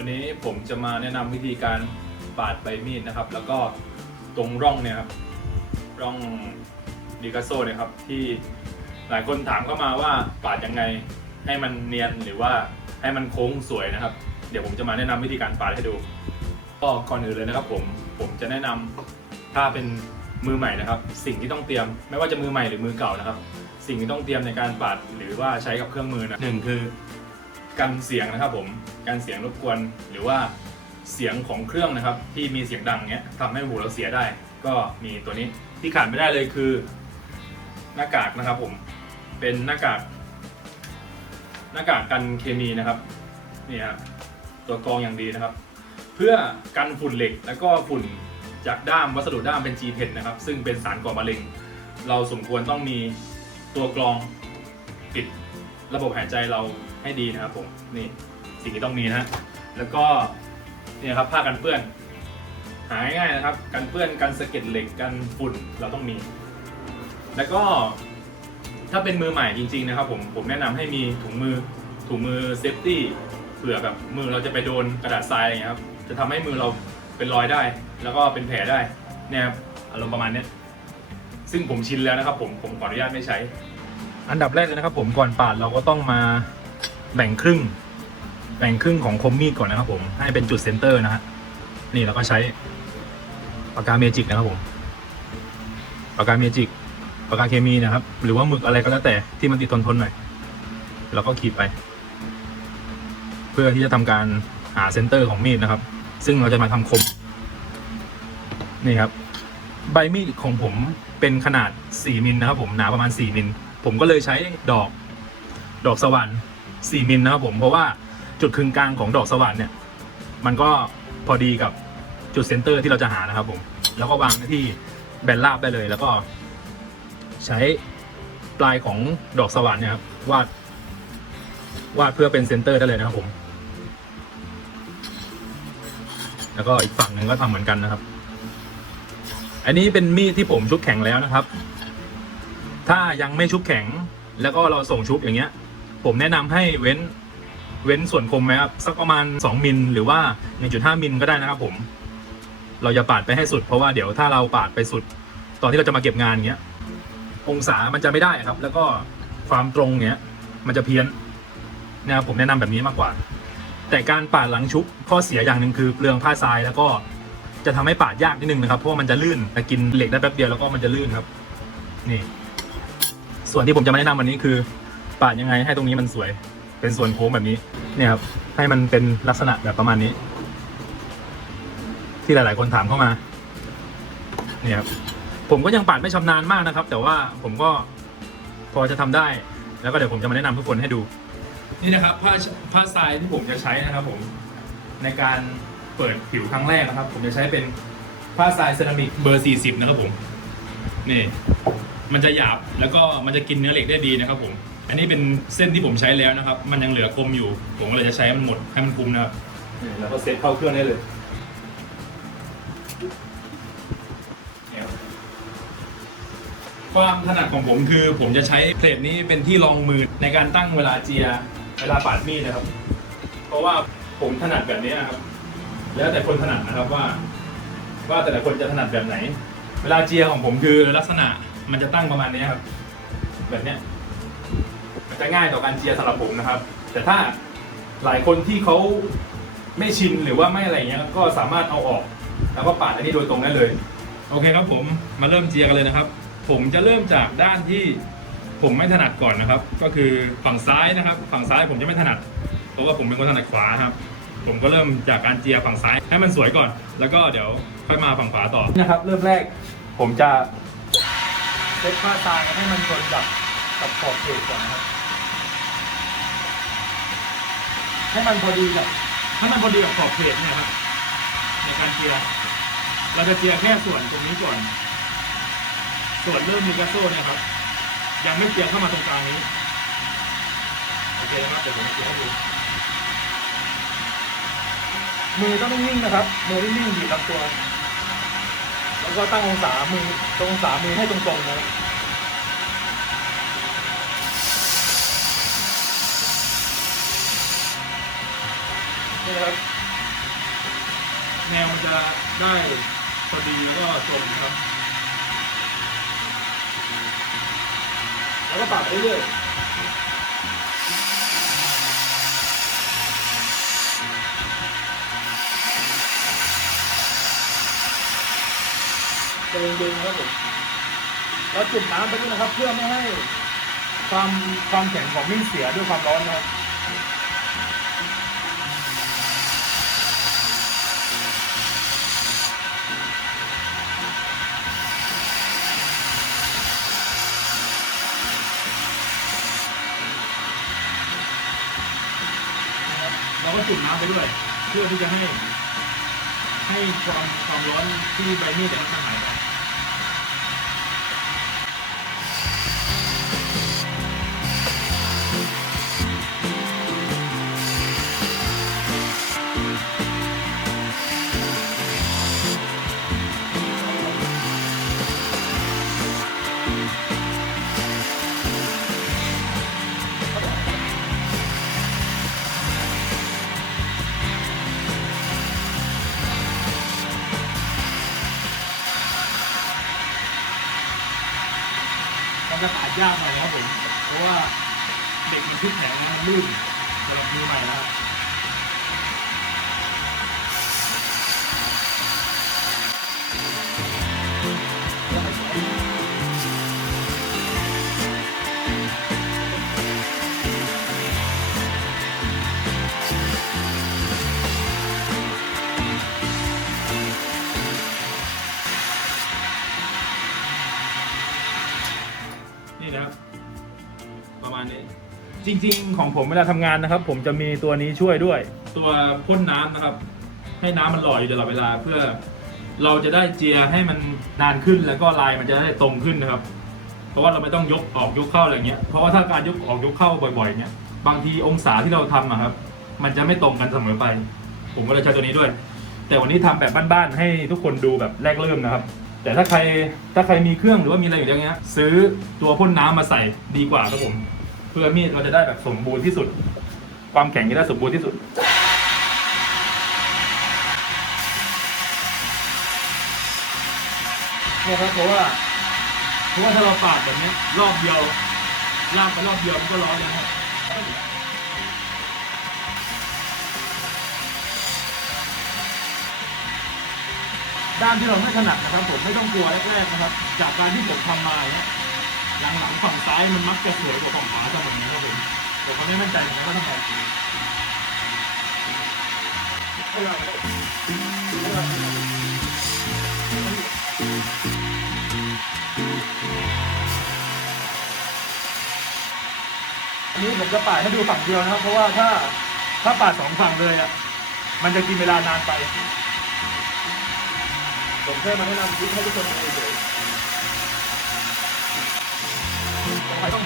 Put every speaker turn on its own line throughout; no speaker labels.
ดีครับวันนี้ผมจะมาแนะนำวิธีการปาดใบมีดนะครับ แล้วก็ตรงร่องเนี่ยครับร่องดีกาโซเนี่ยครับที่หลายคนถามเข้ามาว่าปาดยังไงให้มันเนียนหรือว่าให้มันโค้งสวยนะครับ เดี๋ยวผมจะมาแนะนำวิธีการปาดให้ดู ก็ก่อนอื่นเลยนะครับ ผมผมจะแนะนำถ้าเป็นมือใหม่นะครับ สิ่งที่ต้องเตรียม ไม่ว่าจะมือใหม่หรือมือเก่านะครับ สิ่งที่ต้องเตรียมในการปาดหรือว่าใช้กับเครื่องมือนะหนึ่งคือกันเสียงนะครับผม กันเสียงรบกวน หรือว่าเสียงของเครื่องนะครับ ที่มีเสียงดังเนี้ยทำให้หูเราเสียได้ ก็มีตัวนี้ที่ขาดไม่ได้เลยคือ หน้ากากนะครับผมเป็นหน้ากากหน้ากากกันเคมีนะครับนี่ครับตัวกรองอย่างดีนะครับ เพื่อกันฝุ่นเหล็กแล้วก็ฝุ่นจากด้ามวัสดุด้ามเป็น G เพนนะครับ ซึ่งเป็นสารก่อมะเร็ง เราสมควรต้องมีตัวกรองปิดระบบหายใจเราให้ดีนะครับผมนี่ สิ่งที่ต้องมีนะฮะแล้วก็เนี่ยครับผ้ากันเปื้อน หาง่ายๆนะครับ กันเปื้อนกันสะเก็ดเหล็กกันฝุ่นเราต้องมี แล้วก็ถ้าเป็นมือใหม่จริง ๆ นะครับ ผมผมแนะนำให้มีถุงมือถุงมือเซฟตี้เผื่อแบบมือเราจะไปโดนกระดาษทรายอะไรอย่างเงี้ยครับจะทำให้มือเราเป็นรอยได้ แล้วก็เป็นแผลได้เนี่ยครับอารมณ์ประมาณเนี้ยซึ่งผมชินแล้วนะครับ ผมผมขออนุญาตไม่ใช้ อันดับแรกเลยนะครับ ผมก่อนปาดเราก็ต้องมาแบ่งครึ่ง แบ่งครึ่งของคมมีดก่อนนะครับผม ให้เป็นจุดเซนเตอร์นะฮะ นี่เราก็ใช้ปากกาเมจิกนะครับผม ปากกาเมจิก ปากกาเคมีนะครับ หรือว่าหมึกอะไรก็แล้วแต่ที่มันติดทนทนหน่อยเราก็ขีดไป เพื่อที่จะทำการหาเซนเตอร์ของมีดนะครับ ซึ่งเราจะมาทำคม นี่ครับ ใบมีดของผมเป็นขนาด 4 มิลนะครับ ผมหนาประมาณ 4 มิล ผมก็เลยใช้ดอก ดอกสว่าน4มิลนะครับผม เพราะว่า จุดกึ่งกลางของดอกสว่านเนี่ย มันก็พอดีกับจุดเซนเตอร์ที่เราจะหานะครับผม แล้วก็วางที่แบนราบได้เลย แล้วก็ ใช้ปลายของดอกสว่านเนี่ยครับวาดวาดเพื่อเป็นเซนเตอร์ได้เลยนะครับผม แล้วก็อีกฝั่งหนึ่งก็ทำเหมือนกันนะครับ อันนี้เป็นมีดที่ผมชุบแข็งแล้วนะครับ ถ้ายังไม่ชุบแข็ง แล้วก็เราส่งชุบอย่างเงี้ย ผมแนะนำให้เว้น เว้นส่วนคมไหมครับสักประมาณ 2 มิลหรือว่า 1.5 มิลก็ได้นะครับผม เราอย่าปาดไปให้สุดเพราะว่าเดี๋ยวถ้าเราปาดไปสุด ตอนที่เราจะมาเก็บงานเงี้ย องศามันจะไม่ได้ครับ แล้วก็ความตรงเนี้ย มันจะเพี้ยนนะครับผมแนะนำแบบนี้มากกว่า แต่การปาดหลังชุบข้อเสียอย่างหนึ่งคือเปลืองผ้าทรายแล้วก็จะทำให้ปาดยากนิดนึงนะครับเพราะว่ามันจะลื่นแต่กินเหล็กได้แป๊บเดียวแล้วก็มันจะลื่นครับ นี่ ส่วนที่ผมจะมาแนะนำวันนี้คือ ปาดยังไงให้ตรงนี้มันสวย เป็นส่วนโค้งแบบนี้ เนี่ยครับให้มันเป็นลักษณะแบบประมาณนี้ ที่หลาย ๆ คนถามเข้ามา เนี่ยครับผมก็ยังปาดไม่ชำนาญมากนะครับ แต่ว่าผมก็พอจะทำได้ แล้วก็เดี๋ยวผมจะมาแนะนำทุกคนให้ดู นี่นะครับผ้าผ้าทรายที่ผมจะใช้นะครับ ผมในการเปิดผิวครั้งแรกนะครับ ผมจะใช้เป็นผ้าทรายเซรามิกเบอร์ 40 นะครับผมนี่มันจะหยาบแล้วก็มันจะกินเนื้อเหล็กได้ดีนะครับผม อันนี้เป็นเส้นที่ผมใช้แล้วนะครับ มันยังเหลือคมอยู่ ผมก็เลยจะใช้ให้มันหมดให้มันคุ้มนะครับนี่แล้วก็เซ็ตเข้าเครื่องได้เลยเนี่ยครับความถนัดของผมคือผมจะใช้เพลทนี้เป็นที่รองมือในการตั้งเวลาเจียเวลาปาดมีดนะครับ เพราะว่าผมถนัดแบบนี้นะครับ แล้วแต่คนถนัดนะครับว่า ว่าแต่ละคนจะถนัดแบบไหน เวลาเจียของผมคือลักษณะมันจะตั้งประมาณนี้ครับ แบบเนี้ยมัน จะง่ายต่อการเจียสำหรับผมนะครับ แต่ถ้าหลายคนที่เขาไม่ชินหรือว่าไม่อะไรเงี้ยก็สามารถเอาออก แล้วก็ปาดอันนี้โดยตรงได้เลย โอเคครับผมมาเริ่มเจียกันเลยนะครับ ผมจะเริ่มจากด้านที่ผมไม่ถนัดก่อนนะครับ ก็คือฝั่งซ้ายนะครับ ฝั่งซ้ายผมจะไม่ถนัด เพราะว่าผมเป็นคนถนัดขวาครับ ผมก็เริ่มจากการเจียฝั่งซ้ายให้มันสวยก่อน แล้วก็เดี๋ยวค่อยมาฝั่งขวาต่อนะครับ เริ่มแรกผมจะเซตผ้าทรายให้มันชนกับกับขอบเขตก่อนนะครับ ให้มันพอดีกับให้มันพอดีกับขอบเขตเนี่ยครับในการเจียเราจะเจียแค่ส่วนตรงนี้ก่อน ส่วนเริ่มมีกระโซ่เนี่ยครับ ยังไม่เจียเข้ามาตรงกลางนี้โอเคนะครับเดี๋ยวผมจะเจียให้ดูมือต้องนิ่งนะครับมือนิ่งๆบีบลำตัว แล้วก็ตั้งองศามือตรงองศามือให้ตรงๆนะครับ นี่นะครับ แนวมันจะได้พอดีแล้วก็ตรงครับ แล้วก็ปาดไปเรื่อยเย็นๆนะครับผมแล้วจุ่มน้ำไปด้วยนะครับ เพื่อไม่ให้ความความแข็งของมีดเสียด้วยความร้อนนะครับ เราก็จุ่มน้ำไปด้วย เพื่อที่จะให้ ให้ความความร้อนที่ใบมีดเนี่ยมันหาย ว่าเด็กมันพลิกแผงนะมันลื่นสำหรับมือใหม่นะครับ จริง ๆ ของผมเวลาทำงานนะครับ ผมจะมีตัวนี้ช่วยด้วย ตัวพ่นน้ำนะครับ ให้น้ำมันหล่ออยู่ตลอดเวลาเพื่อเราจะได้เจียให้มันนานขึ้นแล้วก็ลายมันจะได้ตรงขึ้นนะครับ เพราะว่าเราไม่ต้องยกออกยกเข้าอะไรเงี้ยเพราะว่าถ้าการยกออกยกเข้าบ่อยๆเนี่ยบางทีองศาที่เราทำอะครับ มันจะไม่ตรงกันเสมอไป ผมก็เลยใช้ตัวนี้ด้วย แต่วันนี้ทำแบบบ้านๆให้ทุกคนดูแบบแรกเริ่มนะครับ แต่ถ้าใครถ้าใครมีเครื่องหรือว่ามีอะไรอย่างเงี้ย ซื้อตัวพ่นน้ำมาใส่ดีกว่าครับผม เพื่อมีดเราจะได้แบบสมบูรณ์ที่สุด ความแข็งจะได้สมบูรณ์ที่สุดเนี่ยครับเพราะว่าเพราะว่าถ้าเราปาดแบบนี้รอบเดียวลากไปรอบเดียวมันก็ร้อนเลยนะครับด้านที่เราไม่ถนัดนะครับ ผมไม่ต้องกลัวแรกๆนะครับ จากการที่ผมทำมาเนี่ย หลังๆฝั่งซ้ายมันมักจะสวยกว่าฝั่งขวาเสมอนะครับผมผมไม่มั่นใจเหมือนกันว่าทำไมอันนี้ผมจะปาดให้ดูฝั่งเดียวนะครับ เพราะว่าถ้าถ้าปาดสองฝั่งเลยอะมันจะกินเวลานานไป ผมแค่มาแนะนำคลิปให้ทุกคนดูเฉย ๆทำไมต้อง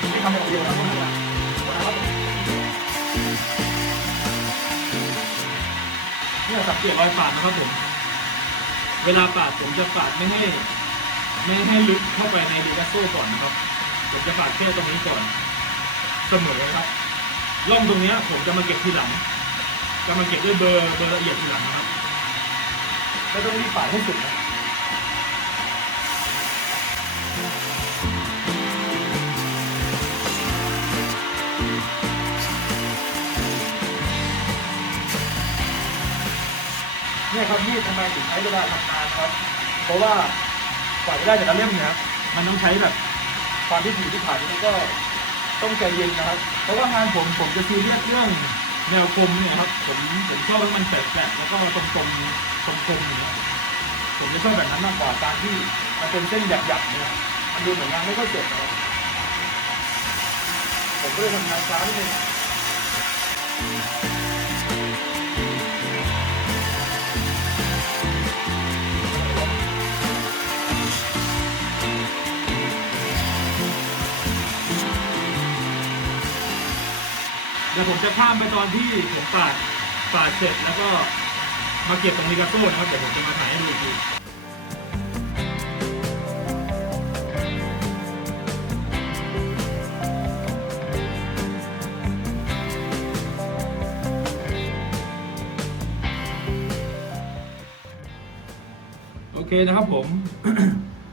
ที่ทำอย่างเดียวนะเนี่ยสังเกตรอยปาดนะครับผม เวลาปาดผมจะปาดไม่ให้ ไม่ให้ลึกเข้าไปในดีกาโซ่ก่อนนะครับ ผมจะปาดแค่ตรงนี้ก่อน เสมอครับร่องตรงนี้ผมจะมาเก็บทีหลัง จะมาเก็บด้วยเบอร์เบอร์ละเอียดทีหลังนะครับไม่ต้องรีบปาดให้สุดนะ เนี่ยครับมีดทำไมถึงใช้เวลาทำนานครับ เพราะว่ากว่าจะได้แต่ละเล่มเนี่ยครับมันต้องใช้แบบความที่ถีที่ผ่านนี่ก็ต้องใจเย็นนะครับ เพราะว่างานผมผมจะซีเรียสเรื่องแนวคมเนี่ยครับ ผมผมชอบให้มันแปลกๆแล้วก็ตรงๆตรงๆเงี้ยผมจะชอบแบบนั้นมากกว่าการที่มันเป็นเส้นหยักๆเนี่ยมันดูเหมือนงานไม่ค่อยเสร็จนะครับผมก็เลยทำงานช้านิดนึง แล้วผมจะข้ามไปตอนที่ผมปาดปาดเสร็จแล้วก็มาเก็บตรงนี้กระโซ่นะครับเดี๋ยวผมจะมาถ่ายให้ดูอีทีโอเคนะครับผม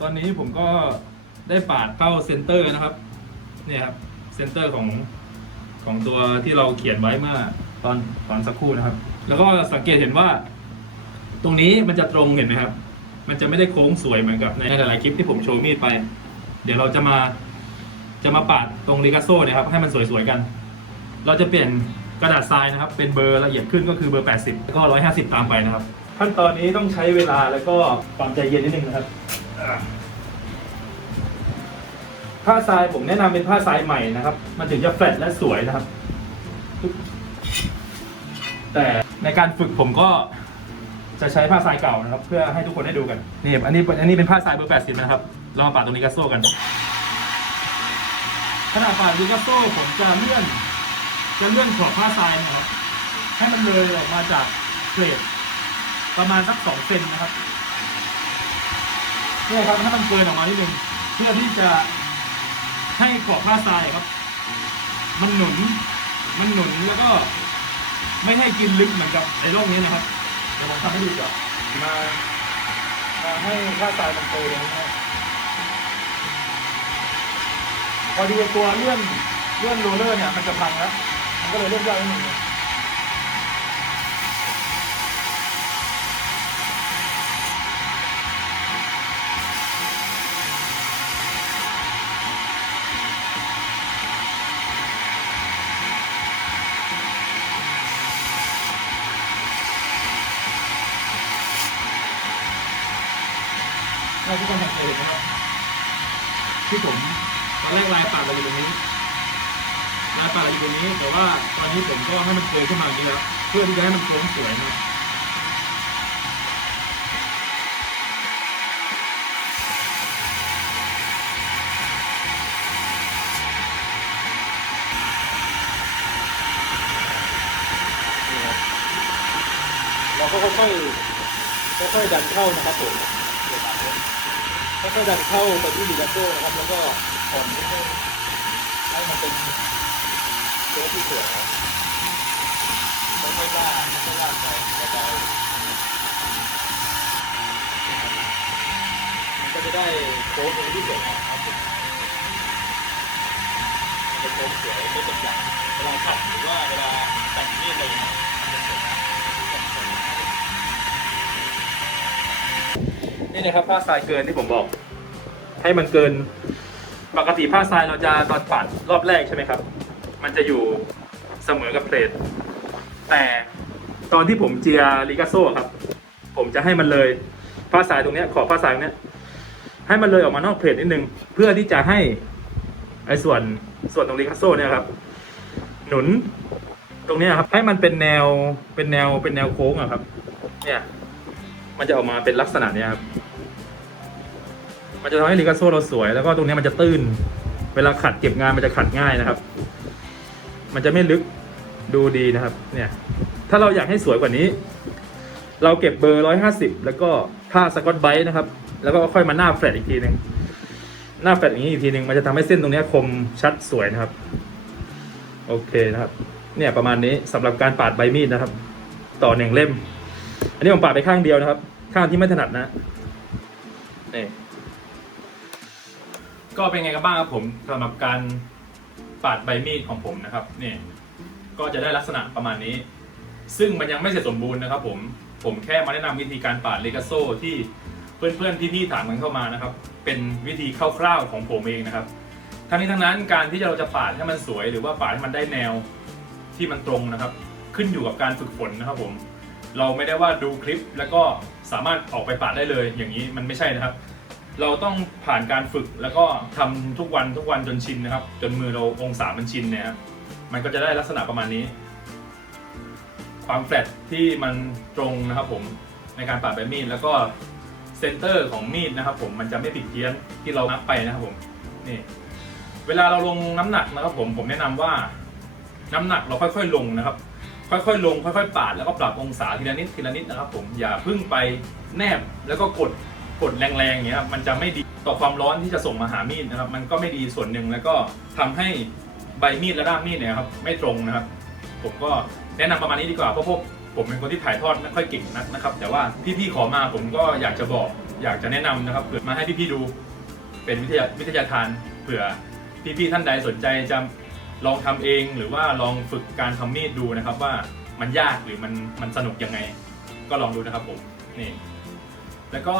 ตอนนี้ผมก็ได้ปาดเข้าเซนเตอร์นะครับ เนี่ยครับ เซนเตอร์ของ ของตัวที่เราเขียนไว้เมื่อตอนตอนสักครู่นะครับ แล้วก็สังเกตเห็นว่า ตรงนี้มันจะตรงเห็นไหมครับ มันจะไม่ได้โค้งสวยเหมือนกับในหลายๆคลิปที่ผมโชว์มีดไป เดี๋ยวเราจะมาจะมาปาดตรงริกาโซ่นี่ยครับ ให้มันสวยๆกัน เราจะเปลี่ยนกระดาษทรายนะครับ เป็นเบอร์ละเอียดขึ้นก็คือเบอร์ 80 แล้วก็ 150 ตามไปนะครับ ขั้นตอนนี้ต้องใช้เวลาแล้วก็ความใจเย็นนิดนึงนะครับ ผ้าทรายผมแนะนำเป็นผ้าทรายใหม่นะครับ มันถึงจะแฟลตและสวยนะครับ แต่ในการฝึกผมก็จะใช้ผ้าทรายเก่านะครับ เพื่อให้ทุกคนได้ดูกันนี่อันนี้อันนี้เป็นผ้าทรายเบอร์80นะครับเรามาปาดตรงนี้กัสโซ่กันขณะปาดลิกาโซ่ผมจะเลื่อน จะเลื่อนขอบผ้าทรายนะครับให้มันเลยออกมาจากเกรดประมาณสักสองเซนนะครับเนี่ยครับให้มันเกินออกมานิดนึงเพื่อที่จะ ให้เกาะผ้าทรายครับ มันหนุน มันหนุนแล้วก็ ไม่ให้กินลึกเหมือนกับในร่องนี้นะครับเดี๋ยวผมทำให้ดูก่อนมามาให้ผ้าทรายมันโตเลยนะครับพอดีตัวเลื่อนเลื่อนโรลเลอร์เนี่ยมันจะพังแล้วมันก็เลยเลื่อนยากนิดนึงาทุกคนสังเกตเห็นไหมครับที่ผมตอนแรกลายปากเราอยู่ตรงนี้ลายปากเราอยู่ตรงนี้ แต่ว่าตอนนี้ผมก็ให้มันเกยขึ้นมาอย่างนี้แล้วเพื่อที่จะให้มันโค้งสวยนะครับเราก็ค่อยๆค่อยๆดันเข้านะครับผม ค่อยๆดันเข้าไปที่ลีลโก้นะครับ แล้วก็ผ่อนให้ให้มันเป็นเชื้อที่สวยครับค่อยๆลากค่อยๆลากไปเบาๆมันก็จะได้โค้งตรงที่สวยครับผมมันจะโค้งสวยไม่เป็นหยักเวลาขัดหรือว่าเวลาแต่งมีดอะไรอย่างเงี้ยนะนี่นะครับผ้าทรายเกินที่ผมบอก ให้มันเกินปกติผ้าทรายเราจะตอนปาดรอบแรกใช่ไหมครับ มันจะอยู่เสมอกับเพลทแต่ตอนที่ผมเจียริกาโซครับ ผมจะให้มันเลยผ้าทรายตรงนี้ขอบผ้าทรายตรงนี้ให้มันเลยออกมานอกเพลทนิดนึง เพื่อที่จะให้ไอ้ส่วนส่วนตรงริกาโซเนี่ยครับ หนุนตรงนี้ครับ ให้มันเป็นแนวเป็นแนวเป็นแนวโค้งอะครับ เนี่ย มันจะออกมาเป็นลักษณะเนี้ยครับ มันจะทำให้ลิกาโซ่เราสวย แล้วก็ตรงนี้มันจะตื้น เวลาขัดเก็บงานมันจะขัดง่ายนะครับ มันจะไม่ลึกดูดีนะครับ เนี่ย ถ้าเราอยากให้สวยกว่านี้ เราเก็บเบอร์ร้อยห้าสิบแล้วก็ผ้าสกอตไบรท์นะครับ แล้วก็ค่อยมาหน้าแฟลตอีกทีหนึ่งหน้าแฟลตอย่างนี้อีกทีหนึ่งมันจะทำให้เส้นตรงนี้คมชัดสวยนะครับ โอเคนะครับ เนี่ยประมาณนี้สำหรับการปาดใบมีดนะครับ ต่อหนึ่งเล่ม อันนี้ผมปาดไปข้างเดียวนะครับ ข้างที่ไม่ถนัดนะนี่ ก็เป็นไงกันบ้างครับผมสำหรับการปาดใบมีดของผมนะครับนี่ก็จะได้ลักษณะประมาณนี้ ซึ่งมันยังไม่เสร็จสมบูรณ์นะครับ ผมผมแค่มาแนะนำวิธีการปาดเลกาโซที่เพื่อนๆพี่ๆถามกันเข้ามานะครับ เป็นวิธีคร่าวๆของผมเองนะครับทั้งนี้ทั้งนั้นการที่เราจะปาดให้มันสวย หรือว่าปาดให้มันได้แนวที่มันตรงนะครับ ขึ้นอยู่กับการฝึกฝนนะครับผม เราไม่ได้ว่าดูคลิปแล้วก็สามารถออกไปปาดได้เลย อย่างนี้มันไม่ใช่นะครับ เราต้องผ่านการฝึกแล้วก็ทำทุกวันทุกวันจนชินนะครับ จนมือเราองศามันชินเนี่ยครับมันก็จะได้ลักษณะประมาณนี้ ความแฟลตที่มันตรงนะครับผมในการปาดใบมีดแล้วก็เซนเตอร์ของมีดนะครับ ผมมันจะไม่ผิดเพี้ยนที่เรานับไปนะครับผมนี่เวลาเราลงน้ำหนักนะครับผมผมแนะนำว่า น้ำหนักเราค่อยๆลงนะครับ ค่อยๆลง ค่อยๆปาดแล้วก็ปรับองศาทีละนิดทีละนิดนะครับ ผมอย่าพึ่งไปแนบแล้วก็กด กดแรงๆอย่างเงี้ยครับมันจะไม่ดีต่อความร้อนที่จะส่งมาหามีดนะครับ มันก็ไม่ดีส่วนหนึ่งแล้วก็ทำให้ใบมีดและด้ามมีดเนี่ยครับไม่ตรงนะครับ ผมก็แนะนำประมาณนี้ดีกว่าเพราะพวกผมเป็นคนที่ถ่ายทอดไม่ค่อยเก่งนักนะครับ แต่ว่าพี่ๆขอมาผมก็อยากจะบอก อยากจะแนะนำนะครับเผื่อมาให้พี่ๆดูเป็นวิทยาวิทยาทานเผื่อพี่ๆท่านใดสนใจจะลองทำเองหรือว่าลองฝึกการทำมีดดูนะครับว่ามันยากหรือมันมันสนุกยังไง ก็ลองดูนะครับผมนี่ แล้วก็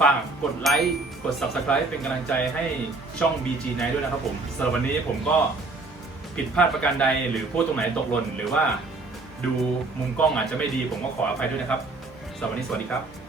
ฝากกดไลค์กด subscribe เป็นกำลังใจให้ช่อง BG Night ด้วยนะครับผมสำหรับวันนี้ผมก็ผิดพลาดประการใดหรือพูดตรงไหนตกหล่นหรือว่าดูมุมกล้องอาจจะไม่ดีผมก็ขออภัยด้วยนะครับสำหรับวันนี้สวัสดีครับ